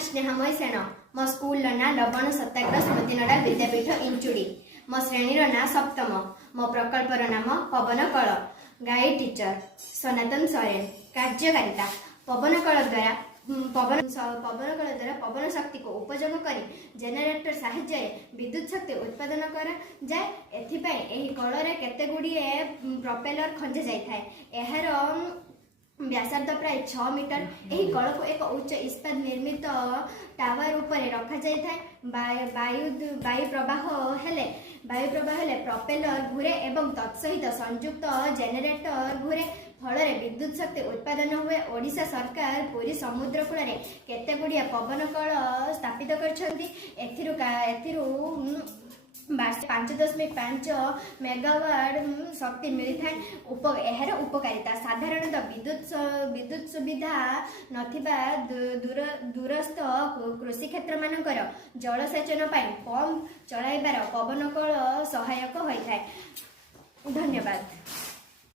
स्नेहमय सेन मो स्कूल ना लवण सत्याग्रह स्मृतिनडा विद्यापीठ इंचुड़ी मो श्रेणी ना सप्तम मो प्रकल्पर नाम पवन कल गाइड टीचर सनातन सोरेन कार्यकारिता पवन कल द्वारा पवन कल द्वारा पवन शक्ति को उपयोग कर जेनेरेटर साहाय्य विद्युत शक्ति उत्पादन कर जाए एही कल रे केते गुड़िए प्रोपेलर खंजा जाए यार व्यासार्ध प्राय 6 मीटर। यही कल को एक उच्च इस्पात निर्मित टावर उपर रखा जाए वायु प्रवाह हेले प्रोपेलर घूरे एवं तत्सहित संयुक्त जेनेरेटर घूरे फल विद्युत शक्ति उत्पादन हुए। ओडिशा सरकार पूरी समुद्र कूल केते गुड़िया पवन कल स्थापित कर 5.5 मेगावाट शक्ति मिलता है। यार उपकारिता साधारणतः विद्युत सुविधा नथिबा दूरस्थ कृषि क्षेत्र मानकर जलसेचन पंप चलाइबार पवन कल सहायक होता है। धन्यवाद।